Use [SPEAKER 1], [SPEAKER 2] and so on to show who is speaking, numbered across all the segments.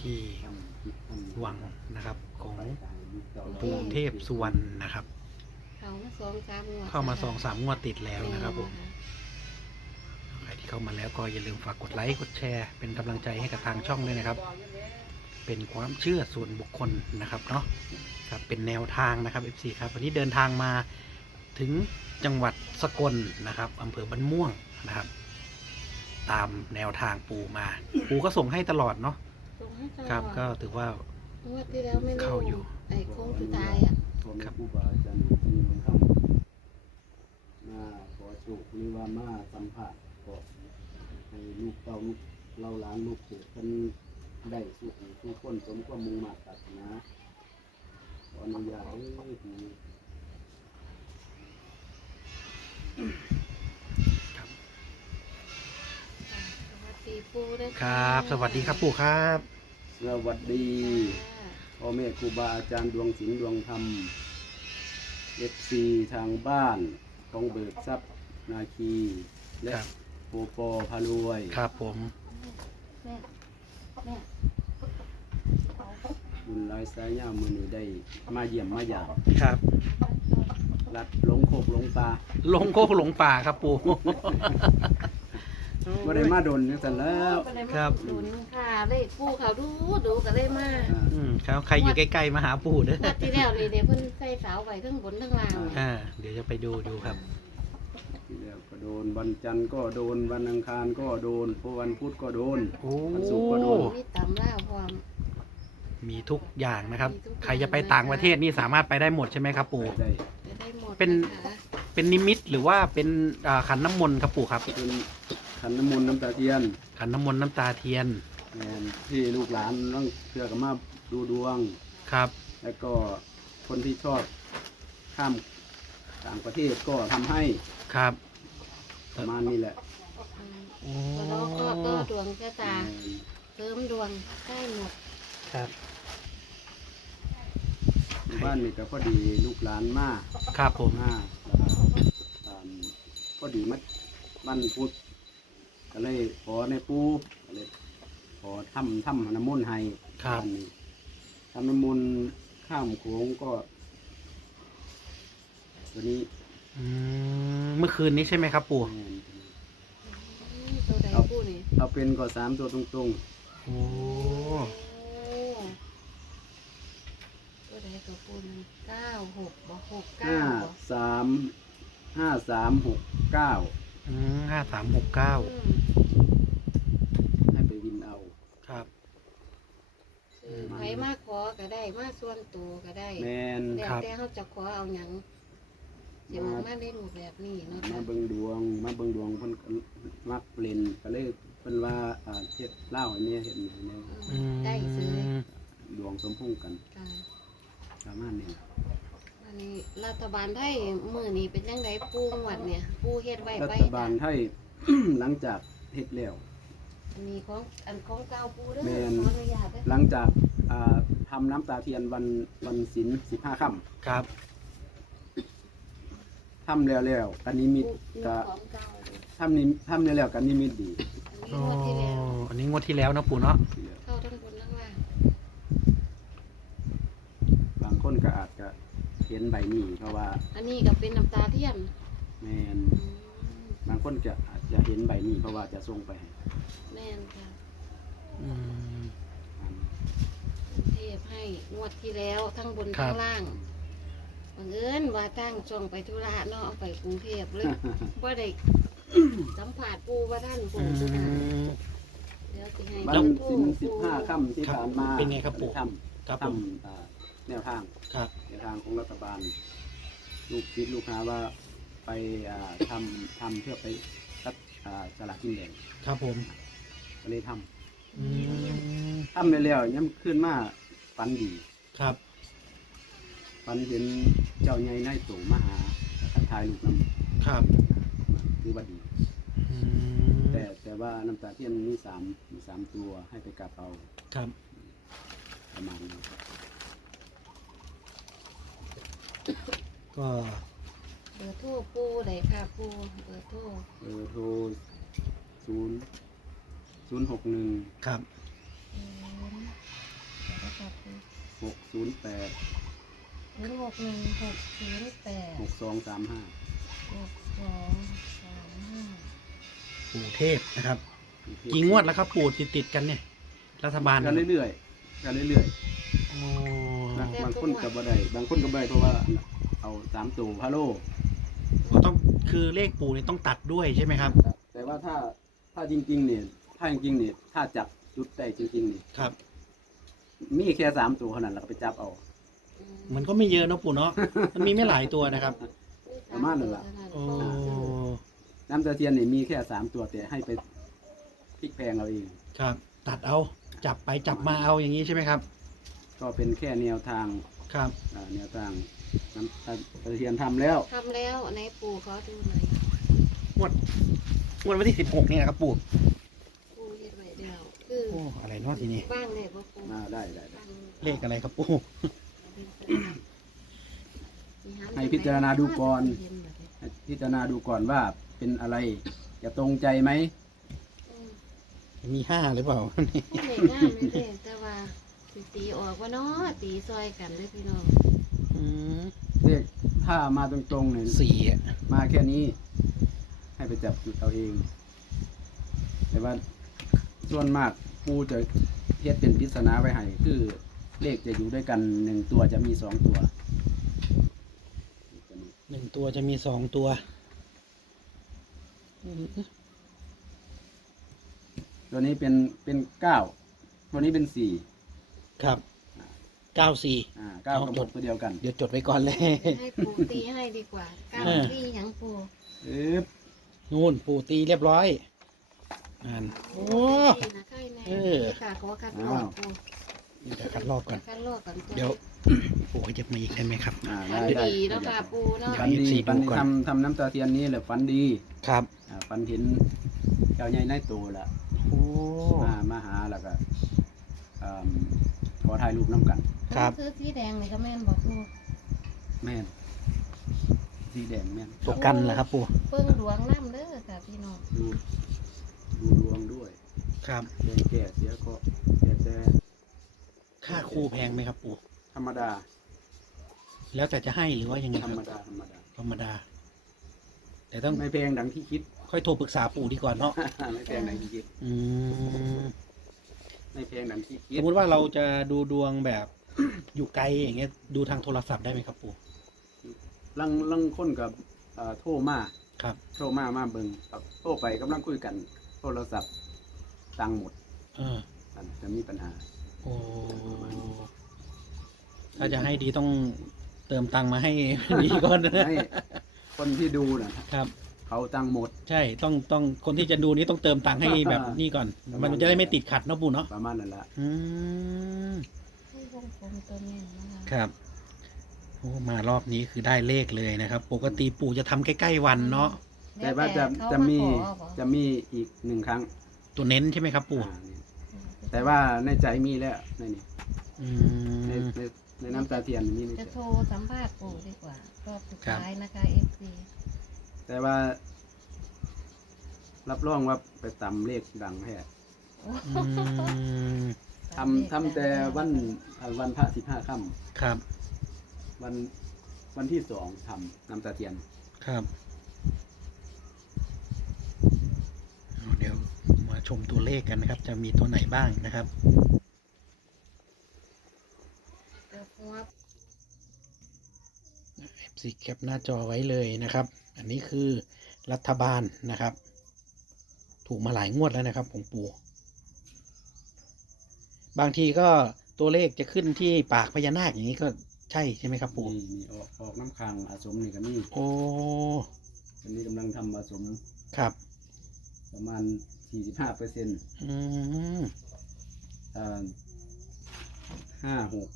[SPEAKER 1] ที่วังนะครับของปู่เทพสุวรรณนะครับ
[SPEAKER 2] เข้ามา2-3 งวด
[SPEAKER 1] เข้ามา2-3 งวดติดแล้วนะครับผมใครที่เข้ามาแล้วก็อย่าลืมฝากกดไลค์กดแชร์เป็นกำลังใจให้กับทางช่องด้วยนะครับ เป็นความเชื่อส่วนบุคคลนะครับเนาะครับเป็นแนวทางนะครับ FC ครับวันนี้เดินทางมาถึงจังหวัดสกลนะครับอำเภอบ้านม่วงนะครับ ตามแนวทางปู่มาปู่ก็ส่งให้ตลอดเนาะ
[SPEAKER 2] ส่งให้ตลอด
[SPEAKER 1] ครับก็ถือว่า
[SPEAKER 2] งวดที่แล้วไม่รู้
[SPEAKER 1] เข้าอยู่
[SPEAKER 2] ไอ้โค้งสุดท้ายอ่ะ
[SPEAKER 1] ครับ
[SPEAKER 3] ครูบาอาจารย์ที่มันเข้ามาขอโชคหรือว่ามาสัมผัสก็ให้ลูกเต้าลูกเล่าหลานลูกเกิดกันได้สุขทุกคนสมความมุ่งมั่นปรารถนาขออนุญาตให้ผู้
[SPEAKER 2] สวัสดีปู่ด้วย
[SPEAKER 1] ครับ สวัสดีครับปู่ครับ
[SPEAKER 3] สวัสดีพ่อแม่ครูบาอาจารย์ดวงศิลป์ดวงธรรม FC ทางบ้านของเบิกทรัพย์นาคีและ
[SPEAKER 1] ครับ
[SPEAKER 3] โปปอพารวย
[SPEAKER 1] ครับผม
[SPEAKER 2] แม่แม่
[SPEAKER 3] บุญหลายสายยาวมือนี้ได้มาเยี่ยมมาหยาบ
[SPEAKER 1] ครับ
[SPEAKER 3] รัดหลงโคกหลงปลา
[SPEAKER 1] ลงโคกหลงป่าครับปู่
[SPEAKER 3] บ่ได้มาดนจังซั่นแล้ว
[SPEAKER 1] ครับ
[SPEAKER 2] ดุนค่ะเลขปู่เขาดูก็เลยมา
[SPEAKER 1] ครับใครอยู่ใกล้ๆมาหาปู่เด้อง
[SPEAKER 2] วดที่แล้วนี่เดี๋ยวเพิ่นใส่เสาไว้ทั้งบนทั้งล่าง
[SPEAKER 1] เดี๋ยวจะไปดูครับ
[SPEAKER 3] ที่แล้วก็โดนวันจันทร์ก็โดนวันอังคารก็โดนพอวันพุธก็โดน
[SPEAKER 1] โอ้
[SPEAKER 3] วันศุกร์ก็โดน
[SPEAKER 2] มีตำล่าพร้อม
[SPEAKER 1] มีทุกอย่างนะครับ
[SPEAKER 2] มีทุกอย่าง
[SPEAKER 1] ใครจะไปต่างประเทศนี่สามารถไปได้หมดใช่ไหมครับปู่
[SPEAKER 3] ได้
[SPEAKER 2] จะได้หมด
[SPEAKER 1] เป็น
[SPEAKER 2] นะคะ
[SPEAKER 1] เป็นนิมิตหรือว่าเป็นขันน้ำมนต์ครับปู่ครับ
[SPEAKER 3] เป็นขันน้ำมนต์น้ำตาเทียน
[SPEAKER 1] ขันน้ำมนต์น้ำตาเทียน
[SPEAKER 3] แม่นที่ลูกหลานต้องเชื่อกันมาดูดวง
[SPEAKER 1] ครับ
[SPEAKER 3] แล้วก็คนที่ชอบข้ามต่างประเทศก็ทำให้
[SPEAKER 1] ครับ
[SPEAKER 3] ประมาณนี้แหละ
[SPEAKER 1] โอ้
[SPEAKER 2] แล้วก็ดวงชะตา
[SPEAKER 3] แม่น
[SPEAKER 2] เติมดวงได้หมด
[SPEAKER 1] ครับ
[SPEAKER 3] หมู่บ้านนี่ก็พอดีลูกหลานมา
[SPEAKER 1] ครับผม
[SPEAKER 3] มาแล้วก็พอดีมัดบ้านพุทธก็เลยขอในปูก็เลยขอทำน้ำมนต์ให้
[SPEAKER 1] ครับ
[SPEAKER 3] บ้านนี้ทำน้ำมนต์ข้ามโขงก็ตัวนี้
[SPEAKER 1] เมื่อคืนนี้ใช่ไหมครับปู่
[SPEAKER 3] แม่น
[SPEAKER 2] ตัวใดปู่นี่
[SPEAKER 3] เอาเป็นก็3 ตัวตรง
[SPEAKER 1] โอ้
[SPEAKER 2] ตัวใดตัวปู่นี่96บ่69
[SPEAKER 3] ๆ
[SPEAKER 2] บ่
[SPEAKER 3] 53 5369
[SPEAKER 1] 5369
[SPEAKER 3] ให้ไปวินเอา
[SPEAKER 1] ครับ
[SPEAKER 2] คือไผมาขอก็ได้มาส่วนตัวก็ได้
[SPEAKER 3] แมน
[SPEAKER 2] แล้ว
[SPEAKER 1] ครับ
[SPEAKER 2] แต่เขาจะขอเอาหยังสิมันมาได้รูปแบบนี้เนาะ
[SPEAKER 3] มา
[SPEAKER 2] ค่ะ
[SPEAKER 3] เบิ่งดวงเพิ่นก็มักเล่นก็เลยเพิ่นว่าเฮ็ดเล่าให้แม่เฮ็ดให้แม่
[SPEAKER 2] ได้ซื้อ
[SPEAKER 3] ดวงสมพงษ์กัน
[SPEAKER 2] ค่ะ
[SPEAKER 3] ประมาณนี้
[SPEAKER 2] อันนี้รัฐบาลไทยมื้อนี้เป็นจังไดปูงวดเนี่ยปูเฮ็ดไว้
[SPEAKER 3] รั
[SPEAKER 2] ไป
[SPEAKER 3] ฐบาลไทย หลังจากเฮ็ดแล้ว
[SPEAKER 2] อันนี้ของเก่าปูเด้อ
[SPEAKER 3] แม่น
[SPEAKER 2] ขออนุญาตเด้อ
[SPEAKER 3] หลังจากทำน้ำตาเทียนวันศีล15ค่ำ
[SPEAKER 1] ครับ
[SPEAKER 3] ทำแล้วกันนิมิต
[SPEAKER 2] ปู
[SPEAKER 3] ก็
[SPEAKER 2] ของเก่าเด้อ
[SPEAKER 3] ทำแล้วกันนิมิตดี
[SPEAKER 2] อันนี้
[SPEAKER 1] โอ้
[SPEAKER 2] งวดที่แล้ว
[SPEAKER 1] อันนี้งวดที่แล้วนะปู่เนาะ
[SPEAKER 2] เข้าทั้งบนทั้งล่าง
[SPEAKER 3] บางคนก็อาจจะเห็นใบนี้เพราะว่า
[SPEAKER 2] อันนี้ก็เป็นน้ำตาเทียน
[SPEAKER 3] แมน
[SPEAKER 2] อืม
[SPEAKER 3] บางคนก็อาจจะเห็นใบนี้เพราะว่าจะส่งไปให้
[SPEAKER 2] แม่นค่ะ
[SPEAKER 1] อืม
[SPEAKER 2] เทพให้งวดที่แล้วทั้งบน
[SPEAKER 1] ครั
[SPEAKER 2] ทั้
[SPEAKER 1] บ
[SPEAKER 2] งล่างบังเอิญว่าตั้งช่องไปธุระเนาะเอาไปกรุงเทพเลยว่าได้ สัมผัสปูว่าท่านปูสุดท้ายเดี๋ยวสิให้
[SPEAKER 3] วัน
[SPEAKER 2] เบิ่ง
[SPEAKER 3] ศีล15ค่ำที่ผ่านมา
[SPEAKER 1] เป็นไงครับปู่
[SPEAKER 3] ท
[SPEAKER 1] ครับ
[SPEAKER 3] ำ
[SPEAKER 1] ผม
[SPEAKER 3] แนวทาง
[SPEAKER 1] ครับ
[SPEAKER 3] แนวทางของรัฐบาล ลูกศิษย์ลูกหาว่าไปทำเพื่อไปรับสลากกินแบ่ง
[SPEAKER 1] ครับผม
[SPEAKER 3] ก็เลยท
[SPEAKER 1] อืม
[SPEAKER 3] ำไปแล้วย้ำขึ้นมาฝันดี
[SPEAKER 1] ครับ
[SPEAKER 3] ฝันเห็นเจ้าใหญ่นายตู่มาหาทักทายลูกน้
[SPEAKER 1] ครับ
[SPEAKER 3] ำคือว่าดี
[SPEAKER 1] อืม
[SPEAKER 3] แต่ว่าน้ำตาเทียนมีสามตัวให้ไปกราบเอา
[SPEAKER 1] ครับ
[SPEAKER 3] ประมาณนี้
[SPEAKER 1] ก็
[SPEAKER 2] เบอร์โทรปูเลยค่ะปูเบอร์โทร
[SPEAKER 3] โทร061
[SPEAKER 1] ครับ
[SPEAKER 2] อืม
[SPEAKER 3] 608
[SPEAKER 2] 061608
[SPEAKER 3] 6235
[SPEAKER 2] 6235
[SPEAKER 1] ปู่เทพนะครับกี่งวดแล้วครับปู่ติดกันเนี่ยรัฐบาล
[SPEAKER 3] กันเรื่อยๆกันเรื่อย
[SPEAKER 1] โอ้
[SPEAKER 3] ๆนะบางคนกับบ่ได้บางคนก็บ่ได้เพราะว่าเอา3ตัวพะโล
[SPEAKER 1] ต้องคือเลขปู่นี่ต้องตัดด้วยใช่ไหมครับ
[SPEAKER 3] แต่ว่าถ้าจริงๆเนี่ยถ้าจับจุดได้จริงๆนี่
[SPEAKER 1] ครับ
[SPEAKER 3] มีแค่3ตัวเท่านั้นแล้วก็ไปจับเอา
[SPEAKER 1] มันก็ไม่เยอะเนอะปู่เนาะมันมีไม่หลายตัวนะครับ
[SPEAKER 3] ประมาณนั้นล่ะ
[SPEAKER 1] โอ้
[SPEAKER 3] น้ำตาเทียนนี่มีแค่3ตัวแต่ให้ไปพลิกแพลงเอาเอง
[SPEAKER 1] ครับ ตัดเอาจับไปจับมาเอาอย่างนี้ใช่ไหมครับ
[SPEAKER 3] ก็เป็นแค่แนวทาง
[SPEAKER 1] ครับ
[SPEAKER 3] แนวทางน้ำตาเทียนทำแล้ว
[SPEAKER 2] ทำแล้วในปู่ขอดูหน่อย
[SPEAKER 1] งวดวันที่16นี่นะครับปู่
[SPEAKER 2] ปู่เฮ็ดไว้แล้วคือ
[SPEAKER 1] โอ้อะไรเนาะทีนี้
[SPEAKER 2] บ้างได้บ่ปู่
[SPEAKER 3] ได้
[SPEAKER 2] บ้าง
[SPEAKER 1] เลขอะไรครับปู่
[SPEAKER 3] ให้พิจารณาดูก่อน ให้พิจารณาดูก่อนว่าเป็นอะไรจะตรงใจไหม
[SPEAKER 1] มี5หรือเปล่า
[SPEAKER 2] ผู้ใหญ่งามเลยเด้แต่ว่าสิตีออกว่าเนาะตีซอยกันเลยพี่น้อง
[SPEAKER 1] อืม
[SPEAKER 3] เลขถ้ามาตรงๆเนี่ย
[SPEAKER 1] 4อ่ะ
[SPEAKER 3] มาแค่นี้ ให้ไปจับจุดเอาเอง แต่ว่าส่วนมากปูจะเทียบเป็นปริศนาไว้ให้คือเลขจะอยู่ด้วยกัน1ตัวจะมี2ตัว
[SPEAKER 1] 1ตัวจะมี2ตัวอืม
[SPEAKER 3] ตัวนี้เป็น9ตัวนี้เป็น4
[SPEAKER 1] ครับ94
[SPEAKER 3] 9กับ6ตัวเดียวกัน
[SPEAKER 1] เดี๋ยวจดไว้ก่อนเลย
[SPEAKER 2] ให้ปู่ตีให้ดีกว่าก้าวตีหยังปู่
[SPEAKER 1] นู่นปู่ตีเรียบร้อยอ่านโอ้
[SPEAKER 2] ตีนะใครแน่
[SPEAKER 1] เออ
[SPEAKER 2] ค่ะขอคัดลอกปู่
[SPEAKER 1] เดี๋ยวคัดลอกก่อน
[SPEAKER 2] คัดลอกก่อน
[SPEAKER 1] เดี๋ยว ปู่ขยับมาอีกได้ไหมครับ
[SPEAKER 3] ได้
[SPEAKER 2] ดีเนาะค่ะปู่เนาะ
[SPEAKER 3] ฝันดี
[SPEAKER 1] FC
[SPEAKER 3] ฝัน
[SPEAKER 1] ดูก่อน
[SPEAKER 3] ทำน้ำตาเทียนนี้แหละฝันดี
[SPEAKER 1] ครับ
[SPEAKER 3] ฝันเห็นเจ้าใหญ่ในตัวละ
[SPEAKER 1] โอ้
[SPEAKER 3] มาหาแล้วก็ขอถ่ายรูปน้ำกัน
[SPEAKER 1] ครับ
[SPEAKER 2] คือสีแดงนี่ก็แม่นบอกปู่
[SPEAKER 3] แม่นสีแดงแม่น
[SPEAKER 1] ตัวกันเหรอครับปู่
[SPEAKER 2] เพิ่งหลวงน้ำเด้อค่ะพี่น้อง
[SPEAKER 3] ดูดวงด้วย
[SPEAKER 1] ครับ
[SPEAKER 3] แก่เสียก็แก่แต่
[SPEAKER 1] ค่าครูแพงไหมครับปู่
[SPEAKER 3] ธรรมดา
[SPEAKER 1] แล้วแต่จะให้หรือว่ายังไง
[SPEAKER 3] ธ
[SPEAKER 1] ค
[SPEAKER 3] ร
[SPEAKER 1] รับ
[SPEAKER 3] รมดาธรรมดา
[SPEAKER 1] ธรรมดา แต่ต้อง
[SPEAKER 3] ไม่แพงดังที่คิด
[SPEAKER 1] ค่อยโทรปรึกษาปู่ดีกว่าเนาะ
[SPEAKER 3] ไม่แพงดังที่คิด
[SPEAKER 1] อืม
[SPEAKER 3] ไม่แพงดังที่คิ
[SPEAKER 1] ส
[SPEAKER 3] ด
[SPEAKER 1] มมติว่าเราจะดูดวงแบบ อยู่ไกลอย่างเงี้ยดูทางโทรศัพท์ได้ไหมครับปู่
[SPEAKER 3] ลังคนกับโทรมา
[SPEAKER 1] ครับ
[SPEAKER 3] โทรมาเบิ่งครับโทรไปกำลังคุยกัน โทรศัพท์ตังค์หมด
[SPEAKER 1] เออ
[SPEAKER 3] จะมีปัญหา
[SPEAKER 1] โอ้ถ้าจะให้ดีต้องเติมตังค์มาให้ ดีก่อนนะ
[SPEAKER 3] ให้คนที่ดูนะครับ เขาตังค์หมด
[SPEAKER 1] ใช่ต้องคนที่จะดูนี้ต้องเติมตังค์ให้แบบนี้ก่อน มันจะได้ไม่ติดขัดเนาะปู่เนาะ
[SPEAKER 3] ประมาณนั้นละ
[SPEAKER 1] อืม
[SPEAKER 2] ให้วงกลมตัวแม่นนะคะ
[SPEAKER 1] ครับโอ้มารอบนี้คือได้เลขเลยนะครับ ปกติปู่จะทำใกล้ๆวันเนาะ
[SPEAKER 3] แต่ว่าจะ
[SPEAKER 2] เขา
[SPEAKER 3] จะ
[SPEAKER 2] มา
[SPEAKER 3] มี
[SPEAKER 2] ขอบ่
[SPEAKER 3] จะมีอีก1 ครั้ง
[SPEAKER 1] ตัวเน้นใช่ไหมครับปู่
[SPEAKER 3] นี่แต่ว่าในใจมีแล้วในนี่
[SPEAKER 1] อื
[SPEAKER 3] ใน
[SPEAKER 1] ม
[SPEAKER 3] ในในน้ำตาเทียนมีใน
[SPEAKER 2] จะ
[SPEAKER 3] ใจ
[SPEAKER 2] โทรสัมภาษณ์ปู่ดีกว่ารอบสุด
[SPEAKER 1] ครับ
[SPEAKER 2] ท้ายนะคะ FC
[SPEAKER 3] แต่ว่า รับรองว่าไปตำเลขดังแท้
[SPEAKER 1] อืม
[SPEAKER 3] ทำแต่วันพระ15 ค่ำ
[SPEAKER 1] ครับ
[SPEAKER 3] วันที่2ทำน้ำตาเทียน
[SPEAKER 1] ครับเอาเดี๋ยวมาชมตัวเลขกันนะครับ จะมีตัวไหนบ้างนะครับ
[SPEAKER 2] เดี๋ยวหัว
[SPEAKER 1] FC แคปหน้าจอไว้เลยนะครับ อันนี้คือรัฐบาลนะครับ ถูกมาหลายงวดแล้วนะครับของปู่บางทีก็ตัวเลขจะขึ้นที่ปากพญานาคอย่างนี้ก็ใช่ใช่ไหมครับปู่
[SPEAKER 3] มีออกน้ำค้างอาสมนี่ก็มี
[SPEAKER 1] โอ้
[SPEAKER 3] วันนี้กำลังทำอาสม
[SPEAKER 1] ครับ
[SPEAKER 3] ประมาณ 45%
[SPEAKER 1] อืม
[SPEAKER 3] 56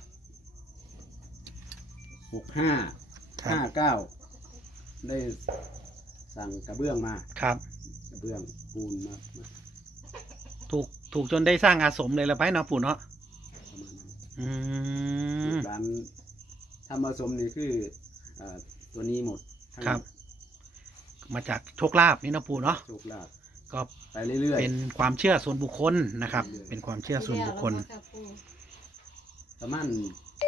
[SPEAKER 3] 65
[SPEAKER 1] ครับ
[SPEAKER 3] 59ได้สั่งกระเบื้องมา
[SPEAKER 1] ครับ
[SPEAKER 3] กระเบื้องปูนมา
[SPEAKER 1] ถูกจนได้สร้างอาสมเลยละไปเนาะปู่เนาะ
[SPEAKER 3] ประมาณนั้น
[SPEAKER 1] อื
[SPEAKER 3] ลู
[SPEAKER 1] ม
[SPEAKER 3] กหลานทำอาสมนี่คือตัวนี้หมดทั้ง
[SPEAKER 1] ครับ มาจากโชคลาภนี่เนาะปู่เนาะ
[SPEAKER 3] โชคลาภ
[SPEAKER 1] ก็
[SPEAKER 3] ไปเรื่อย
[SPEAKER 1] เป็นความเชื่อส่วนบุคคลนะครับ เป็นความเชื่อส่วนบุคคล
[SPEAKER 2] แล้วนะคะปู่
[SPEAKER 3] ประมาณ